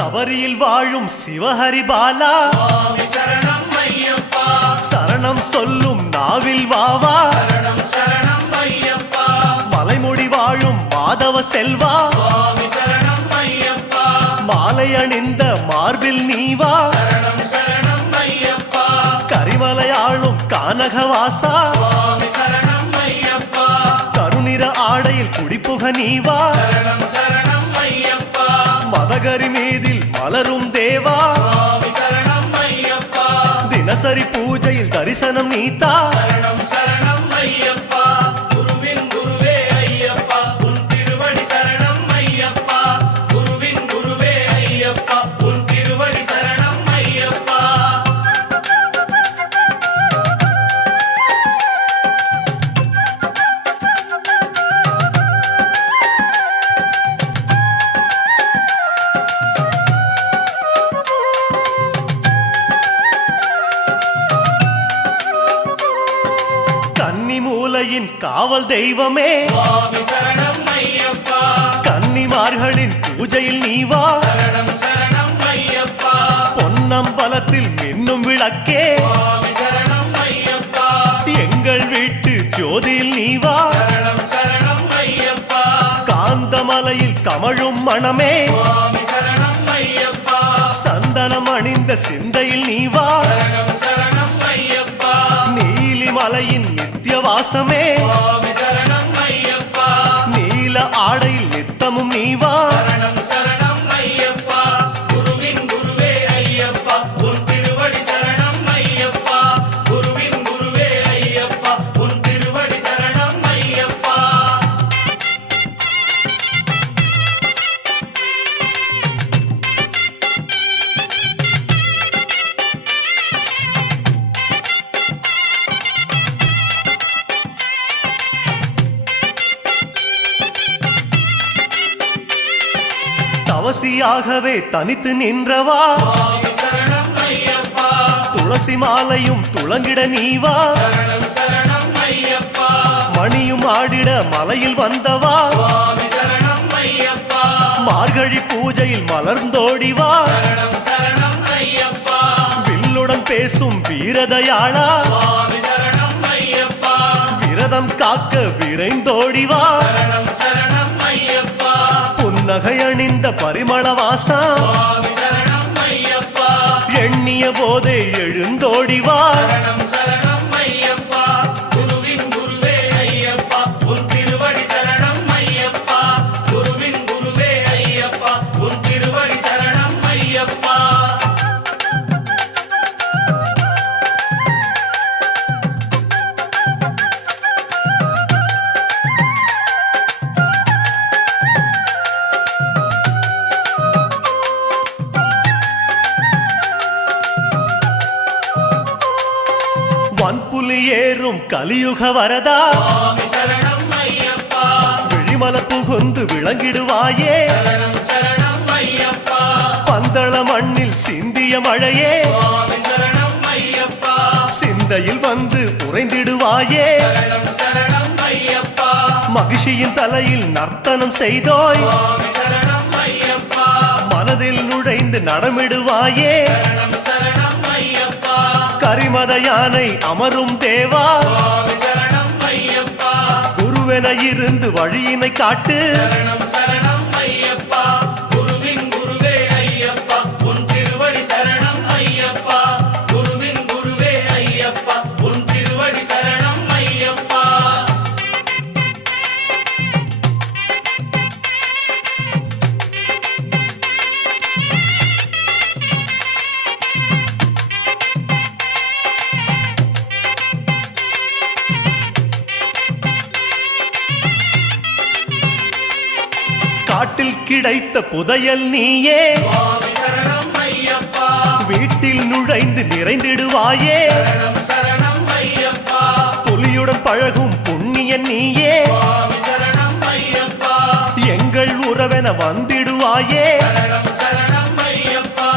சபரியில் வாழும் சிவஹரி பாலா சுவாமி சரணம் ஐயப்பா சரணம் சொல்லும் நாவில் வாவா சரணம் சரணம் ஐயப்பா மலைமுடி வாழும் மாதவ செல்வா சுவாமி சரணம் ஐயப்பா மாலை அணிந்த மார்பில் நீவா சரணம் சரணம் ஐயப்பா கரிமலையாளும் கானகவாசா சுவாமி சரணம் ஐயப்பா கருநிற ஆடையில் குடிப்புக நீவா சரணம் சரணம் ஐயப்பா மதகரி மீதில் மலரும் தேவா சுவாமி சரணம் ஐயப்பா தினசரி பூஜையில் தரிசனம் நீத்தா சரணம் சரணம் ஐயப்பா குருவின் குருவே ஐயப்பா உன் திருவடி சரணம் ஐயப்பா குருவின் குருவே ஐயப்பா உன் திருவடி சரணம் ஐயப்பா கன்னி மூலையின் காவல் தெய்வமே சுவாமி சரணம் ஐயப்பா கன்னிமார்களின் பூஜையில் நீவா சரணம் சரணம் ஐயப்பா பொன்னம்பலத்தில் மின்னும் விளக்கே சுவாமி சரணம் ஐயப்பா எங்கள் வீட்டு ஜோதியில் நீவா சரணம் சரணம் ஐயப்பா காந்தமலையில் கமழும் மணமே சுவாமி சரணம் ஐயப்பா சந்தனம் அணிந்த சிந்தையில் நீவா சரணம் சரணம் ஐயப்பா நீலிமலையின் நித்தியவாசமே சுவாமி சரணம் ஐயப்பா நீல ஆடையில் நித்தமும் நீவா சரணம் சரணம் ஐயப்பா குருவின் குருவே ஐயப்பா உன் திருவடி சரணம் ஐயப்பா குருவின் குருவே ஐயப்பா உன் திருவடி சரணம் ஐயப்பா தவசியாகவே தனித்து நின்றவா சுவாமி சரணம் ஐயப்பா துளசி மாலையும் துளங்கிட நீவா சரணம் சரணம் ஐயப்பா மணியும் ஆடிட மலையில் வந்தவா சுவாமி சரணம் ஐயப்பா மார்கழி பூஜையில் மலர்ந்தோடிவா சரணம் சரணம் ஐயப்பா வில்லுடன் பேசும் வீரதயாளா சுவாமி சரணம் ஐயப்பா விரதம் காக்க விரைந்தோடிவா சரணம் சரணம் ஐயப்பா புன்னகை அணிந்த பரிமளவாசா சுவாமி சரணம் ஐயப்பா எண்ணிய போதே எழுந்தோடிவா சரணம் சரணம் ஐயப்பா குருவின் குருவே ஐயப்பா உன் திருவடி சரணம் ஐயப்பா குருவின் குருவே ஐயப்பா உன் திருவடி சரணம் ஐயப்பா வன்புலி ஏறும் கலியுக வரதா சுவாமி சரணம் ஐயப்பா விழிமல புகுந்து விளங்கிடுவாயே சரணம் சரணம் ஐயப்பா பந்தள மண்ணில் சிந்திய மழையே சுவாமி சரணம் ஐயப்பா சிந்தையில் வந்து உறைந்திடுவாயே சரணம் சரணம் ஐயப்பா மகிழ்ச்சியின் தலையில் நர்த்தனம் செய்தோய் சுவாமி சரணம் ஐயப்பா மனதில் நுழைந்து நடமிடுவாயே சரணம் சரணம் ஐயப்பா கரிமத யானை அமரும் தேவா சுவாமி சரணம் ஐயப்பா குருவென இருந்து வழியினை காட்டு சரணம் சரணம் ஐயப்பா குருவின் குருவே ஐயப்பா உன் திருவடி சரணம் ஐயப்பா குருவின் குருவே ஐயப்பா உன் திருவடி சரணம் ஐயப்பா காட்டில் கிடைத்த புதையல் நீயே சுவாமி சரணம் ஐயப்பா வீட்டில் நுழைந்து நிறைந்திடுவாயே சரணம் சரணம் ஐயப்பா புலியுடன் பழகும் புண்ணியன் நீயே சுவாமி சரணம் ஐயப்பா எங்கள் உறவென வந்திடுவாயே சரணம் சரணம் ஐயப்பா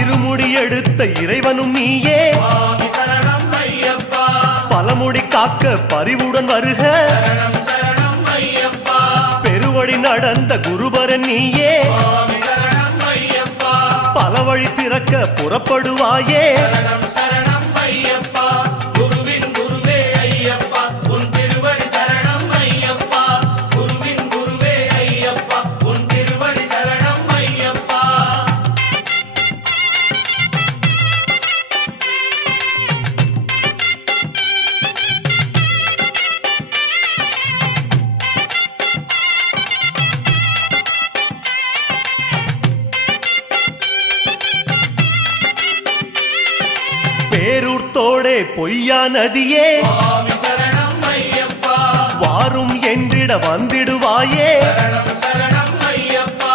இருமுடி எடுத்த இறைவனும் நீயே சுவாமி சரணம் ஐயப்பா பலமுடி காக்க பரிவுடன் வருக சரணம் சரணம் ஐயப்பா பெருவழி நடந்த குருபரன் நீயே சுவாமி சரணம் ஐயப்பா தலவழி திறக்க புறப்படுவாயே சரணம் சரணம் ஐயப்பா குருவின் குருவே ஐயப்பா உன் திருவடி சரணம் ஐயப்பா குருவின் குருவே ஐயப்பா உன் திருவடி சரணம் ஐயப்பா பேரூர்த்தோடே பொய்யா நதியே சுவாமி சரணம் ஐயப்பா வாரும் என்றிட வந்திடுவாயே சரணம் சரணம் ஐயப்பா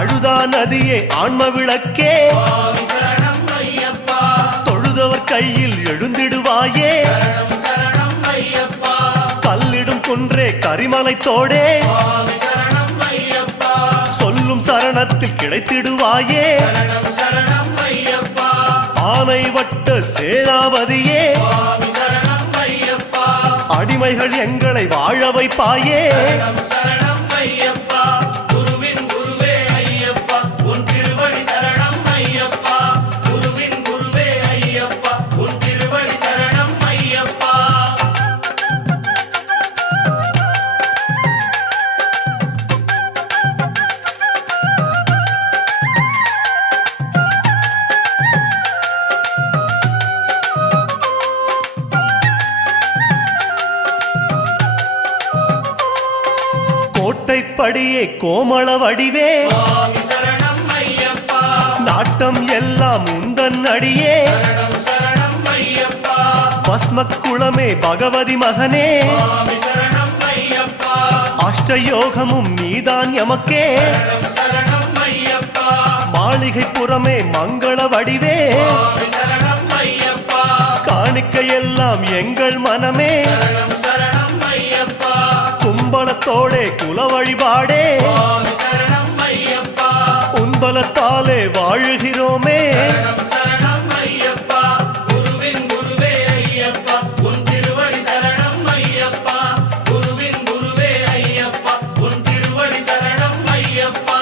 அழுதா நதியே ஆன்ம விளக்கே சுவாமி சரணம் ஐயப்பா தொழுதவர் கையில் எழுந்திடுவாயே சரணம் சரணம் ஐயப்பா கல்லிடும் குன்றே கரிமலை தோடே சுவாமி சரணம் ஐயப்பா சொல்லும் சரணத்தில் கிடைத்திடுவாயே சரணம் சரணம் ஐயப்பா ஆனை வட்ட சேனாபதியே சுவாமி சரணம் ஐயப்பா அடிமைகள் எங்களை வாழ வைப்பாயே சரணம் சரணம் ஐயப்பா குருவின் குருவே ஐயப்பா உன் திருவடி சரணம் ஐயப்பா குருவின் குருவே ஐயப்பா உன் திருவடி சரணம் ஐயப்பா கோட்டைப்படியே கோமள வடிவே சுவாமி சரணம் ஐயப்பா நாட்டம் எல்லாம் உந்தன் அடியே சரணம் சரணம் ஐயப்பா பஸ்ம குளமே பகவதி மகனே சுவாமி சரணம் ஐயப்பா அஷ்டயோகமும் நீதான் எமக்கே சரணம் சரணம் ஐயப்பா மாளிகை புறமே மங்கள வடிவே சுவாமி சரணம் ஐயப்பா காணிக்கையெல்லாம் எங்கள் மனமே சரணம் சரணம் ஐயப்பா கும்பலத்தோடே குல வழிபாடே சுவாமி சரணம் ஐயப்பா உன்பலத்தாலே வாழுகிறோமே சரணம் சரணம் ஐயப்பா குருவின் குருவே ஐயப்பா உன் திருவடி சரணம் ஐயப்பா குருவின் குருவே ஐயப்பா உன் திருவடி சரணம் ஐயப்பா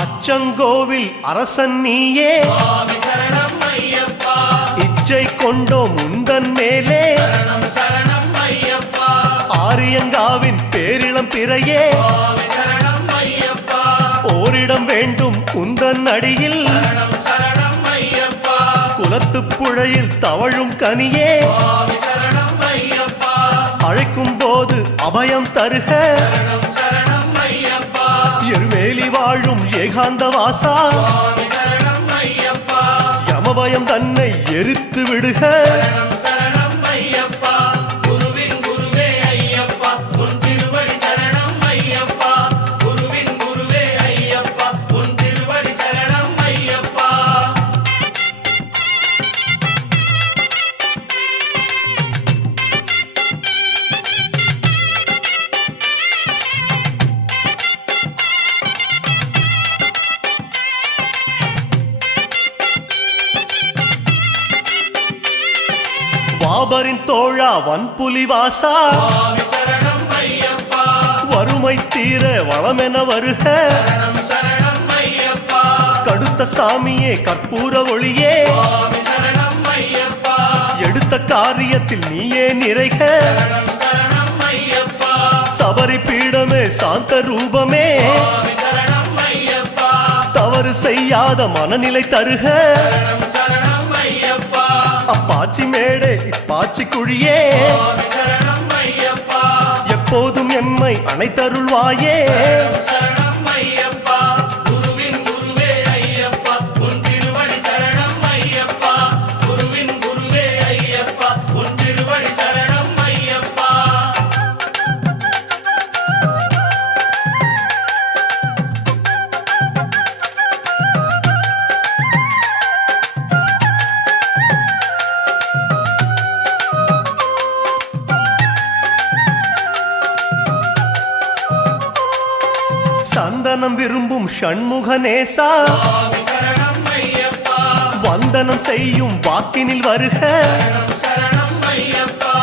அச்சங்கோவில் அரசன் நீயே சுவாமி சரணம் ஐயப்பா இச்சை கொண்டோம் உந்தன் மேலே சரணம் சரணம் ஐயப்பா ஆரியங்காவின் பேரிளம் பிறையே சுவாமி சரணம் ஐயப்பா ஓரிடம் வேண்டும் உந்தன் அடியில் சரணம் சரணம் ஐயப்பா குலத்துப் புழையில் தவழும் கனியே சுவாமி சரணம் ஐயப்பா அழைக்கும் போது அபயம் தருக சரணம் சரணம் ஐயப்பா எருமேலி வாழும் ஏகாந்த வாசா சுவாமி சரணம் ஐயப்பா யமபயம் தன்னை எரித்து விடுக சரணம் சரணம் ஐயப்பா குருவின் குருவே ஐயப்பா உன் திருவடி சரணம் ஐயப்பா குருவின் குருவே ஐயப்பா உன் திருவடி சரணம் ஐயப்பா வாபரின் தோழா வன்புலி வாசா சுவாமி சரணம் ஐயப்பா வறுமை தீர வளமென வருக சரணம் சரணம் ஐயப்பா கடுத்த சாமியே கற்பூர ஒளியே சுவாமி சரணம் ஐயப்பா எடுத்த காரியத்தில் நீயே நிறைக சரணம் சரணம் ஐயப்பா சபரி பீடமே சாந்த ரூபமே சுவாமி சரணம் ஐயப்பா தவறு செய்யாத மனநிலை தருக சரணம் சரணம் ஐயப்பா அப்பாச்சி மேடே இப்பாச்சி குழியே சுவாமி சரணம் ஐயப்பா எப்போதும் எம்மை அனைத்தருள்வாயே சரணம் சரணம் ஐயப்பா குருவின் குருவே ஐயப்பா உன் திருவடி சரணம் ஐயப்பா குருவின் குருவே ஐயப்பா உன் திருவடி சரணம் ஐயப்பா சந்தனம் விரும்பும் ஷண்முகநேசா சுவாமி சரணம் ஐயப்பா வந்தனம் செய்யும் வாக்கினில் வருக சரணம் சரணம் ஐயப்பா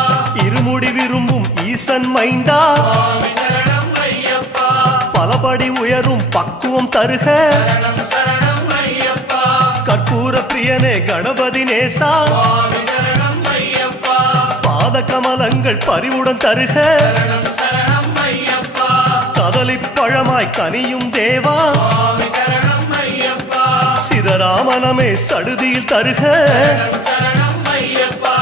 இருமுடி விரும்பும் ஈசன் மைந்தா சுவாமி சரணம் ஐயப்பா பலபடி உயரும் பக்குவம் தருக சரணம் சரணம் ஐயப்பா கற்பூர பிரியனே கணபதி நேசா சுவாமி சரணம் ஐயப்பா பாத கமலங்கள் பரிவுடன் தருக சரணம் சரணம் ஐயப்பா கதலிப் பழமாய் கனியும் தேவா சுவாமி சரணம் ஐயப்பா சிதராமனமே சடுதியில் தருக சரணம் சரணம் ஐயப்பா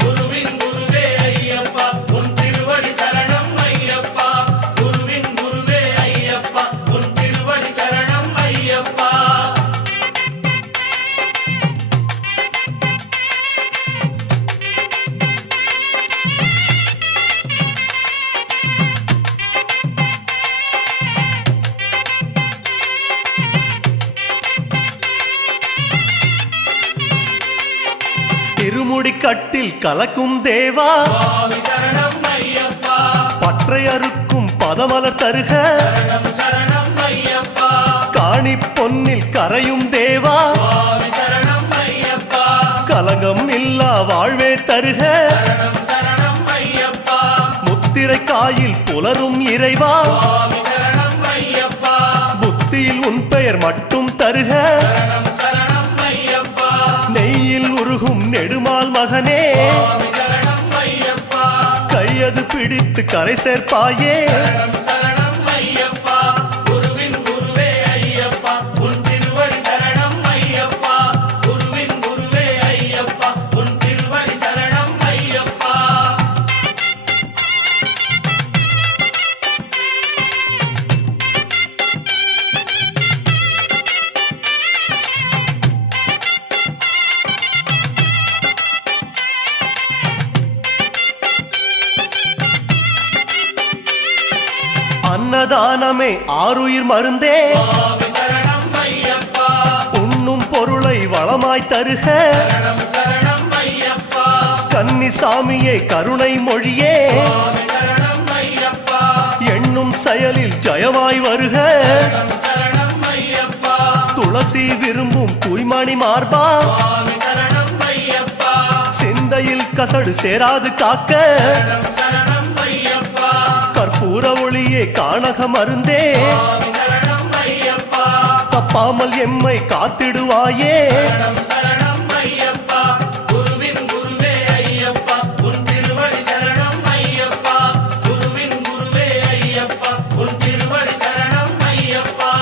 குருவின் குருவே ஐயப்பா உன் திருவடி சரணம் ஐயப்பா குருவின் குருவே ஐயப்பா உன் திருவடி சரணம் ஐயப்பா திருமுடி கட்டில் கலக்கும் தேவா சுவாமி சரணம் ஐயப்பா பற்றை அறுக்கும் பதமலர் தருக சரணம் சரணம் ஐயப்பா காணி பொன்னில் கரையும் தேவா சுவாமி சரணம் ஐயப்பா கலங்கம் இல்லா வாழ்வே தருக சரணம் சரணம் ஐயப்பா முத்திரை காயில் புலரும் இறைவா சுவாமி சரணம் ஐயப்பா புத்தியில் உன் பெயர் மட்டும் தருக சரணம் சரணம் ஐயப்பா நெய்யில் உருகும் நெடுமால் மகனே சுவாமி சரணம் ஐயப்பா கையது பிடித்து கரை சேர்ப்பாயே சரணம் சரணம் ஐயப்பா குருவின் குருவே ஐயப்பா உன் திருவடி சரணம் ஐயப்பா குருவின் குருவே ஐயப்பா உன் திருவடி சரணம் ஐயப்பா அன்னதானமே ஆருயிர் மருந்தே சுவாமி சரணம் ஐயப்பா உண்ணும் பொருளை வளமாய் தருக சரணம் சரணம் ஐயப்பா கன்னிசாமியே கருணை மொழியே சுவாமி சரணம் ஐயப்பா எண்ணும் செயலில் ஜெயமாய் வருக சரணம் சரணம் ஐயப்பா துளசி விரும்பும் தூய்மணி மார்பா சுவாமி சரணம் ஐயப்பா சிந்தையில் கசடு சேராது காக்க சரணம் சரணம் ஐயப்பா கற்பூர ஒளியே காணக மருந்தே சுவாமி சரணம் ஐயப்பா தப்பாமல் எம்மை காத்திடுவாயே சரணம் சரணம் ஐயப்பா குருவின் குருவே ஐயப்பா உன் திருவடி சரணம் ஐயப்பா குருவின் குருவே ஐயப்பா உன் திருவடி சரணம் ஐயப்பா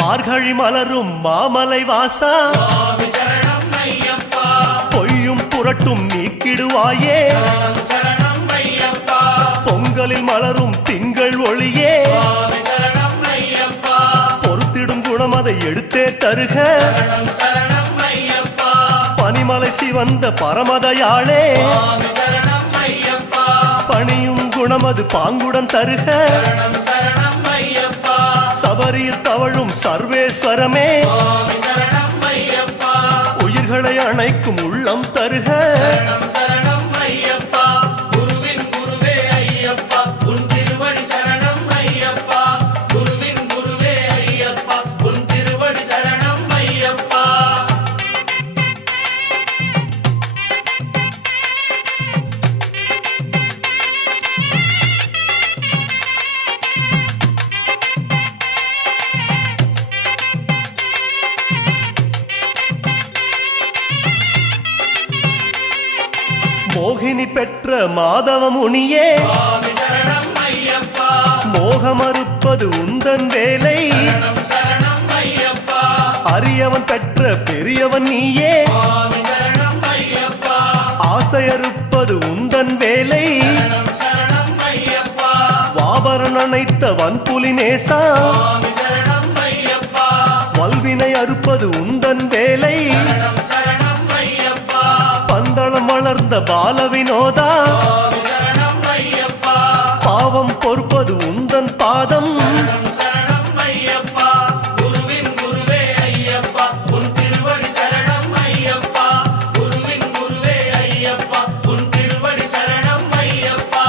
மார்கழி மலரும் மாமலை வாசா சுவாமி சரணம் ஐயப்பா பொய்யும் புரட்டும் நீக்கிடுவாயே சரணம் சரணம் ஐயப்பா பொங்கலில் மலரும் திங்கள் ஒளியே சுவாமி சரணம் ஐயப்பா பொறுத்திடும் குணம் அதை எடுத்தே தருக சரணம் சரணம் ஐயப்பா பனிமலை சிவந்த பரமதயாளே சுவாமி சரணம் ஐயப்பா பணியும் குணம் அது பாங்குடன் தருக சரணம் சரணம் ஐயப்பா சபரியில் தவழும் சர்வேஸ்வரமே சுவாமி சரணம் ஐயப்பா உயிர்களை அணைக்கும் உள்ளம் தருக சரணம் சரணம் ஐயப்பா குருவின் குருவே ஐயப்பா உன் திருவடி சரணம் ஐயப்பா குருவின் குருவே ஐயப்பா உன் திருவடி சரணம் ஐயப்பா மோகினி பெற்ற மாதவ முனியே சுவாமி சரணம் ஐயப்பா மோகமறுப்பது உந்தன் வேலை சரணம் சரணம் ஐயப்பா அரியவன் பெற்ற பெரியவன் நீயே சுவாமி சரணம் ஐயப்பா ஆசையறுப்பது உந்தன் வேலை சரணம் சரணம் ஐயப்பா வாபரன் அணைத்த வன்புலி நேசா சுவாமி சரணம் ஐயப்பா வல்வினை அறுப்பது உந்தன் வேலை சரணம் சரணம் ஐயப்பா பந்தளம் வளர்ந்த பால வினோதா சுவாமி சரணம் ஐயப்பா பாவம் பொறுப்பது உந்தன் பாதம் சரணம் சரணம் ஐயப்பா குருவின் குருவே ஐயப்பா உன் திருவடி சரணம் ஐயப்பா குருவின் குருவே ஐயப்பா உன் திருவடி சரணம் ஐயப்பா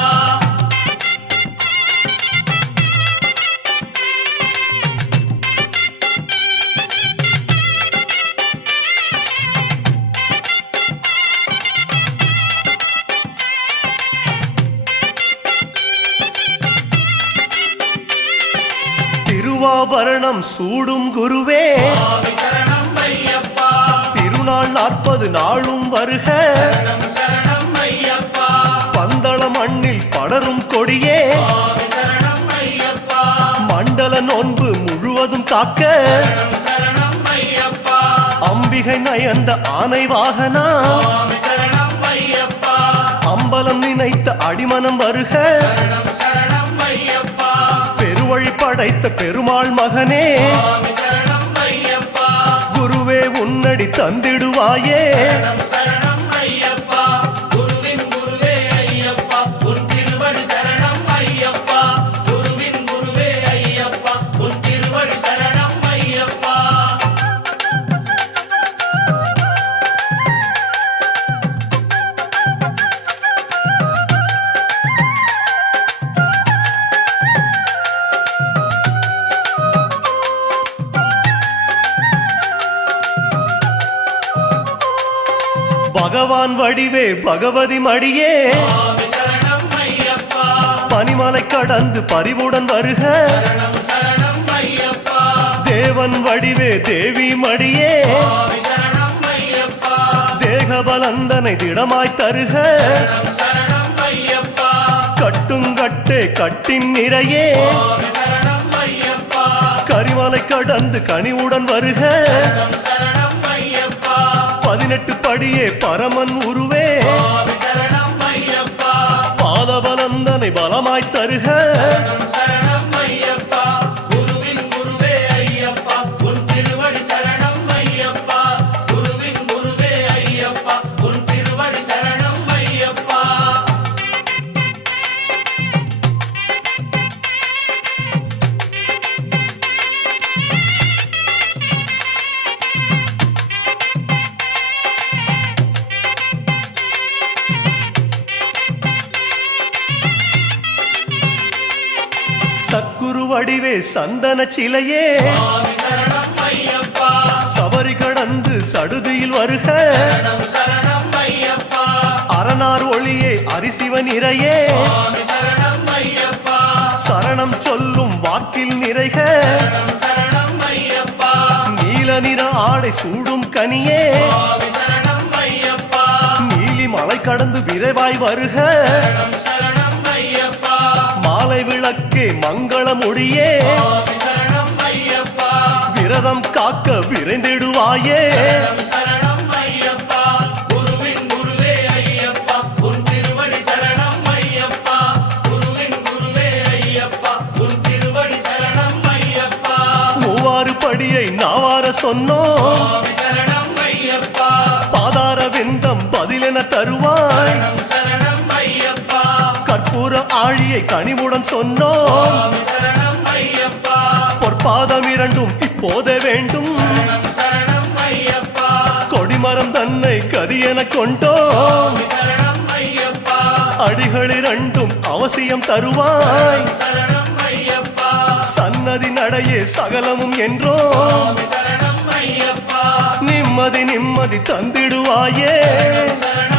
திருவாபரணம் சூடும் குருவே சுவாமி சரணம் ஐயப்பா திருநாள் 40 நாளும் வருக சரணம் சரணம் ஐயப்பா பந்தள மண்ணில் படரும் கொடியே சுவாமி சரணம் ஐயப்பா மண்டல நோன்பு முழுவதும் காக்க சரணம் சரணம் ஐயப்பா அம்பிகை நயந்த ஆனை வாகனா சுவாமி சரணம் ஐயப்பா அம்பலம் நினைத்த அடிமனம் வருக சரணம் சரணம் ஐயப்பா பெருவழி படைத்த பெருமாள் மகனே சுவாமி சரணம் ஐயப்பா குருவே உன்னடி தந்திடுவாயே சரணம் சரணம் ஐயப்பா குருவின் குருவே ஐயப்பா உன் திருவடி சரணம் ஐயப்பா குருவின் குருவே ஐயப்பா உன் திருவடி சரணம் ஐயப்பா பகவான் வடிவே பகவதி மடியே சுவாமி சரணம் ஐயப்பா பனிமலை கடந்து பரிவுடன் வருக சரணம் சரணம் ஐயப்பா தேவன் வடிவே தேவி மடியே சுவாமி சரணம் ஐயப்பா தேகபலந்தனை திடமாய் தருக சரணம் சரணம் ஐயப்பா கட்டுங்கட்டே கட்டின் நிறையே சுவாமி சரணம் ஐயப்பா கரிமலை கடந்து கனிவுடன் வருக சரணம் சரணம் ஐயப்பா 18 படியே பரமன் உருவே சுவாமி சரணம் ஐயப்பா பாதபலந்தனை பலமாய் தருக சரணம் சரணம் ஐயப்பா குருவின் குருவே ஐயப்பா உன் திருவடி சரணம் ஐயப்பா குருவின் குருவே ஐயப்பா உன் திருவடி சரணம் ஐயப்பா சத்குரு வடிவே சந்தன சிலையே சுவாமி சரணம் ஐயப்பா சபரி கடந்து சடுதியில் வருக சரணம் சரணம் ஐயப்பா அரணார் ஒளியே அரிசிவன் இறையே சுவாமி சரணம் ஐயப்பா சரணம் சொல்லும் வாக்கில் நிறைக சரணம் சரணம் ஐயப்பா நீல நிற ஆடை சூடும் கனியே சுவாமி சரணம் ஐயப்பா நீலி மலை கடந்து விரைவாய் வருக சரணம் சரணம் ஐயப்பா மாலை விளக்கே மங்கள முடியே சுவாமி சரணம் ஐயப்பா விரதம் காக்க விரைந்திடுவாயே சரணம் சரணம் ஐயப்பா குருவின் குருவே ஐயப்பா உன் திருவடி சரணம் ஐயப்பா குருவின் குருவே ஐயப்பா உன் திருவடி சரணம் ஐயப்பா மூவாறு படியை நாவார சொன்னோம் சுவாமி சரணம் ஐயப்பா பாதார விந்தம் பதிலென தருவாய் சரணம் சரணம் ஐயப்பா கற்பூர ஆழியை கனிவுடன் சொன்னோம் சுவாமி சரணம் ஐயப்பா பொற்பாதம் இரண்டும் இப்போதே வேண்டும் சரணம் சரணம் ஐயப்பா கொடிமரம் தன்னை கரியென கொண்டோம் சுவாமி சரணம் ஐயப்பா அடிகள் இரண்டும் அவசியம் தருவாய் சரணம் ஐயப்பா சன்னதி நடையே சகலமும் என்றோம் சுவாமி சரணம் ஐயப்பா நிம்மதி நிம்மதி தந்திடுவாயே சரணம்